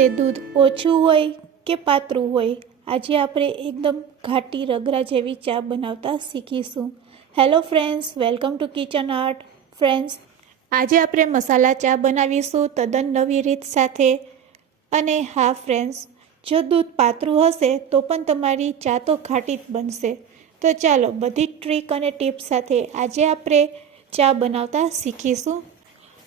તમારે દૂધ ઓછું હોય કે પાતળું હોય, આજે આપણે એકદમ ઘાટી રગરા જેવી ચા બનાવતા શીખીશું। Hello friends, welcome to kitchen art. Friends, આજે આપણે મસાલા ચા બનાવીશું તદ્દન નવી રીત સાથે। અને હા ફ્રેન્ડ્સ, જો દૂધ પાતળું હશે તો પણ તમારી ચા તો ઘાટી જ બનશે। તો ચાલો બધી ટ્રીક અને ટિપ્સ સાથે આજે આપણે ચા બનાવતા શીખીશું।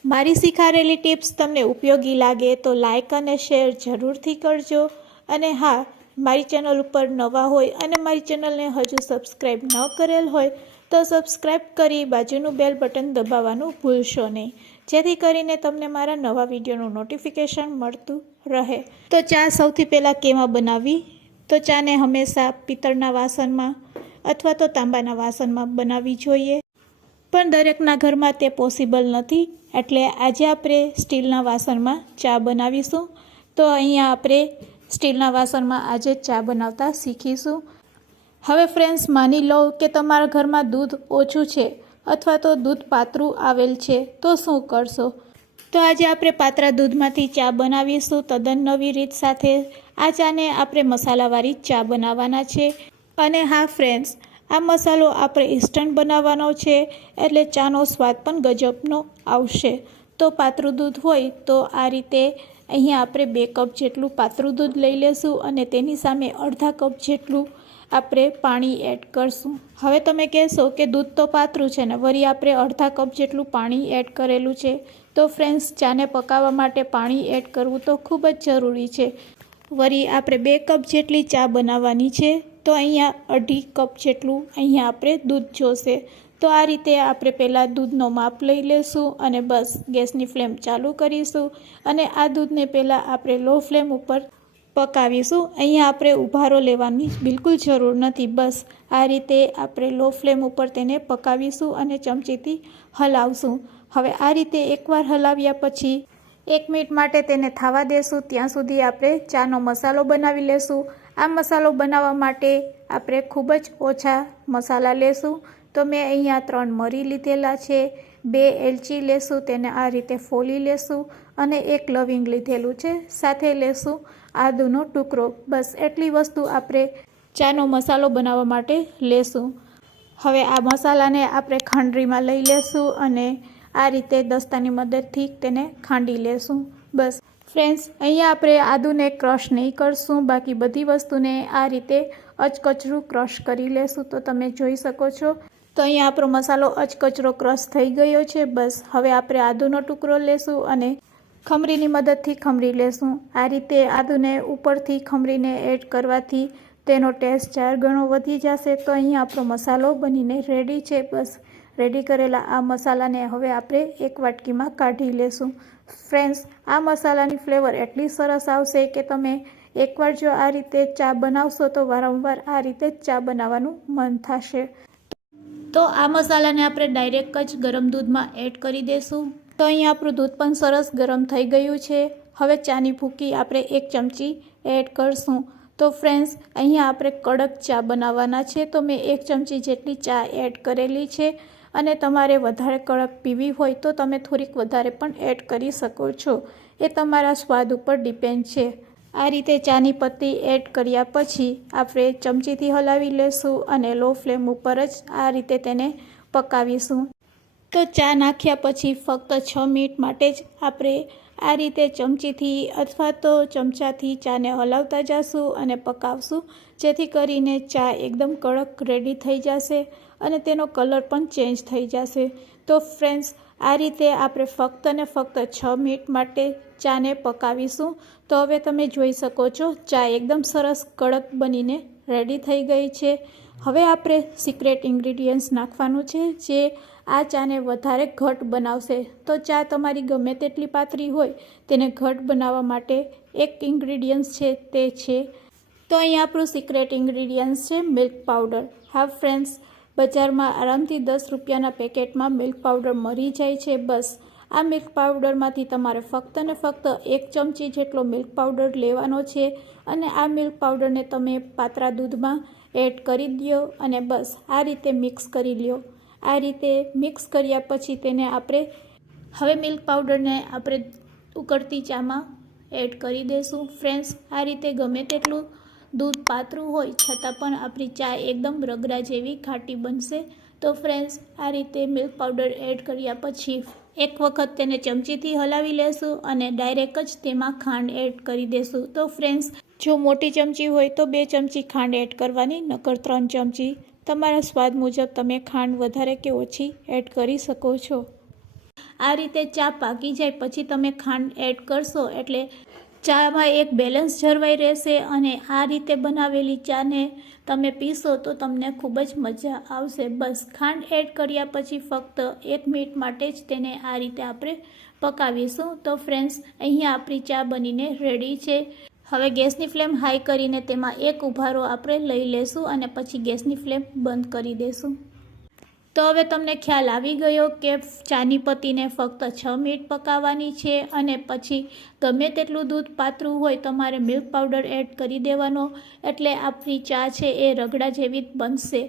મારી શીખાડેલી ટિપ્સ તમને ઉપયોગી લાગે તો લાઇક અને શેર જરૂરથી કરજો। અને હા, મારી ચેનલ ઉપર નવા હોય અને મારી ચેનલને હજુ સબસ્ક્રાઈબ ન કરેલ હોય તો સબસ્ક્રાઈબ કરી બાજુનું બેલ બટન દબાવવાનું ભૂલશો નહીં, જેથી કરીને તમને મારા નવા વિડીયોનું નોટિફિકેશન મળતું રહે। તો ચા સૌથી પહેલાં કેમાં બનાવવી? તો ચાને હંમેશા પિત્તળના વાસણમાં અથવા તો તાંબાના વાસણમાં બનાવવી જોઈએ, પણ દરેકના ઘરમાં તે પોસિબલ નથી, એટલે આજે આપણે સ્ટીલના વાસણમાં ચા બનાવીશું। તો અહીંયા આપણે સ્ટીલના વાસણમાં આજે ચા બનાવતા શીખીશું। હવે ફ્રેન્ડ્સ, માની લો કે તમારા ઘરમાં દૂધ ઓછું છે અથવા તો દૂધ પાતળું આવેલ છે, તો શું કરશો? તો આજે આપણે પાતળા દૂધમાંથી ચા બનાવીશું તદ્દન નવી રીત સાથે। આ ચાને આપણે મસાલાવાળી ચા બનાવવાના છે। અને હા ફ્રેન્ડ્સ, આ મસાલો આપણે ઇન્સ્ટન્ટ બનાવવાનો છે, એટલે ચાનો સ્વાદ પણ ગજબનો આવશે। તો પાતળું દૂધ હોય તો આ રીતે અહીંયા આપણે 2 કપ જેટલું પાતળું દૂધ લઈ લેશું અને તેની સામે અડધા કપ જેટલું આપણે પાણી એડ કરશું। હવે તમે કહેશો કે દૂધ તો પાતળું છે ને વળી આપણે અડધા કપ જેટલું પાણી એડ કરેલું છે। તો ફ્રેન્ડ્સ, ચાને પકાવવા માટે પાણી એડ કરવું તો ખૂબ જ જરૂરી છે। વળી આપણે 2 કપ જેટલી ચા બનાવવાની છે, તો અહીંયા અઢી કપ જેટલું અહીંયા આપણે દૂધ જોશે। તો આ રીતે આપણે પહેલાં દૂધનો માપ લઈ લેશું અને બસ ગેસની ફ્લેમ ચાલુ કરીશું અને આ દૂધને પહેલાં આપણે લો ફ્લેમ ઉપર પકાવીશું। અહીંયા આપણે ઉભારો લેવાની બિલકુલ જરૂર નથી, બસ આ રીતે આપણે લો ફ્લેમ ઉપર તેને પકાવીશું અને ચમચીથી હલાવશું। હવે આ રીતે એકવાર હલાવ્યા પછી 1 મિનિટ માટે તેને થવા દેશું, ત્યાં સુધી આપણે ચાનો મસાલો બનાવી લેશું। આ મસાલો બનાવવા માટે આપણે ખૂબ જ ઓછા મસાલા લેશું। તો મેં અહીંયા 3 મરી લીધેલા છે, 2 એલચી લેશું, તેને આ રીતે ફોલી લેશું અને 1 લવિંગ લીધેલું છે, સાથે લેશું આદુનો ટુકડો। બસ એટલી વસ્તુ આપણે ચાનો મસાલો બનાવવા માટે લેશું। હવે આ મસાલાને આપણે ખાંડરીમાં લઈ લેશું અને આ રીતે દસ્તાની મદદથી તેને ખાંડી લેશું। બસ ફ્રેન્ડ્સ, અહીંયા આપણે આદુને ક્રશ નહીં કરશું, બાકી બધી વસ્તુને આ રીતે અચકચરું ક્રશ કરી લેશું। તો તમે જોઈ શકો છો, તો અહીંયા આપણો મસાલો અચકચરો ક્રશ થઈ ગયો છે। બસ હવે આપણે આદુનો ટુકડો લેશું અને ખમરીની મદદથી ખમરી લેશું। આ રીતે આદુને ઉપરથી ખમરીને એડ કરવાથી તેનો ટેસ્ટ 4 ગણો વધી જશે। તો અહીંયા આપણો મસાલો બનીને રેડી છે। બસ રેડી કરેલા આ મસાલાને હવે આપણે એક વાટકીમાં કાઢી લેશું। ફ્રેન્ડ્સ, આ મસાલાની ફ્લેવર એટલી સરસ આવશે કે તમે એકવાર જો આ રીતે ચા બનાવશો તો વારંવાર આ રીતે જ ચા બનાવવાનું મન થશે। તો આ મસાલાને આપણે ડાયરેક્ટ જ ગરમ દૂધમાં એડ કરી દઈશું। તો અહીંયા આપણું દૂધ પણ સરસ ગરમ થઈ ગયું છે। હવે ચાની ભૂકી આપણે 1 ચમચી એડ કરશું। તો ફ્રેન્ડ્સ, અહીંયા આપણે કડક ચા બનાવવાના છે, તો મેં 1 ચમચી જેટલી ચા એડ કરેલી છે અને તમારે વધારે કડક પીવી હોય તો તમે થોડીક વધારે પણ એડ કરી શકો છો, એ તમારા સ્વાદ ઉપર ડિપેન્ડ છે। આ રીતે ચાની પત્તી એડ કર્યા પછી આપણે ચમચીથી હલાવી લેશું અને લો ફ્લેમ ઉપર જ આ રીતે તેને પકાવીશું। તો ચા નાખ્યા પછી ફક્ત 6 મિનિટ માટે જ આપણે આ રીતે ચમચીથી અથવા તો ચમચાથી ચાને હલાવતા જશું અને પકાવશું, જેથી કરીને ચા એકદમ કડક રેડી થઈ જશે અને તેનો કલર પણ ચેન્જ થઈ જશે। તો ફ્રેન્ડ્સ, આ રીતે આપણે ફક્ત ને ફક્ત 6 મિનિટ માટે ચાને પકાવીશું। તો હવે તમે જોઈ શકો છો, ચા એકદમ સરસ કડક બનીને રેડી થઈ ગઈ છે। હવે આપણે સિક્રેટ ઇન્ગ્રીડિયન્ટ્સ નાખવાનું છે, જે આ ચાને વધારે ઘટ બનાવશે। તો ચા તમારી ગમે તેટલી પાતળી હોય, તેને ઘટ બનાવવા માટે એક ઇન્ગ્રીડિયન્ટ્સ છે, તે છે, તો અહીંયા આપણું સિક્રેટ ઇન્ગ્રીડિયન્ટ્સ છે મિલ્ક પાવડર। હા ફ્રેન્ડ્સ, બજારમાં આરામથી 10 રૂપિયાના પેકેટમાં મિલ્ક પાવડર મળી જાય છે। બસ આ મિલ્ક પાવડરમાંથી તમારે ફક્ત ને ફક્ત 1 ચમચી જેટલો મિલ્ક પાવડર લેવાનો છે અને આ મિલ્ક પાવડરને તમે પાતળા દૂધમાં એડ કરી દો અને બસ આ રીતે મિક્સ કરી લ્યો। આ રીતે મિક્સ કર્યા પછી તેને આપણે હવે મિલ્ક પાવડરને આપણે ઉકળતી ચામાં એડ કરી દઈશું. ફ્રેન્ડ્સ, આ રીતે ગમે તેટલું દૂધ પાતળું હોય છતાં પણ આપણી ચા એકદમ રગડા જેવી ઘાટી બનશે. તો ફ્રેન્ડ્સ, આ રીતે મિલ્ક પાવડર એડ કર્યા પછી એક વખત તેને ચમચીથી હલાવી લેશું અને ડાયરેક્ટ જ તેમાં ખાંડ એડ કરી દેશું. તો ફ્રેન્ડ્સ, જો મોટી ચમચી હોય તો 2 ચમચી ખાંડ એડ કરવાની, નકર 3 ચમચી. તમારા સ્વાદ મુજબ તમે ખાંડ વધારે કે ઓછી એડ કરી શકો છો. આ રીતે ચા પાકી જાય પછી તમે ખાંડ એડ કરશો એટલે ચામાં એક બેલેન્સ જળવાઈ રહેશે અને આ રીતે બનાવેલી ચાને તમે પીશો તો તમને ખૂબ જ મજા આવશે. બસ ખાંડ એડ કર્યા પછી ફક્ત 1 મિનિટ માટે જ તેને આ રીતે આપણે પકાવીશું. તો ફ્રેન્ડ્સ, અહીંયા આપણી ચા બનીને રેડી છે. હવે ગેસની ફ્લેમ હાઈ કરીને તેમાં એક ઉભારો આપણે લઈ લેશું અને પછી ગેસની ફ્લેમ બંધ કરી દેશું. તો હવે તમને ખ્યાલ આવી ગયો કે ચાની પત્તીને ફક્ત 6 મિનિટ પકાવવાની છે અને પછી ગમે તેટલું દૂધ પાતળું હોય તમારે મિલ્ક પાવડર એડ કરી દેવાનો, એટલે આપણી ચા છે એ રગડા જેવી બનશે.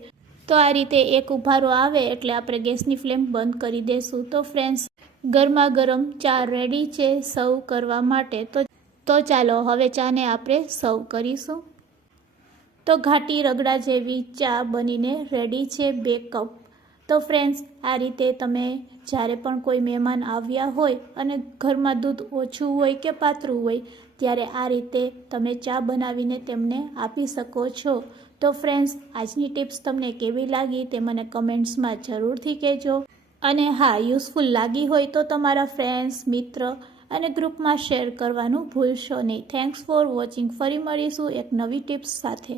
તો આ રીતે એક ઉભારો આવે એટલે આપણે ગેસની ફ્લેમ બંધ કરી દઈશું. તો ફ્રેન્ડ્સ, ગરમા ગરમ ચા રેડી છે સર્વ કરવા માટે. તો ચાલો હવે ચાને આપણે સર્વ કરીશું. તો ઘાટી રગડા જેવી ચા બનીને રેડી છે 2 કપ. તો ફ્રેન્ડ્સ, આ રીતે તમે જ્યારે પણ કોઈ મહેમાન આવ્યા હોય અને ઘરમાં દૂધ ઓછું હોય કે પાતળું હોય ત્યારે આ રીતે તમે ચા બનાવીને તેમને આપી શકો છો. તો ફ્રેન્ડ્સ, આજની ટિપ્સ તમને કેવી લાગી તે મને કમેન્ટ્સમાં જરૂરથી કહેજો. અને હા, યુઝફુલ લાગી હોય તો તમારા ફ્રેન્ડ્સ, મિત્ર અને ગ્રુપમાં શેર કરવાનું ભૂલશો નહીં. Thanks for watching. ફરી મળીશું એક નવી ટિપ્સ સાથે.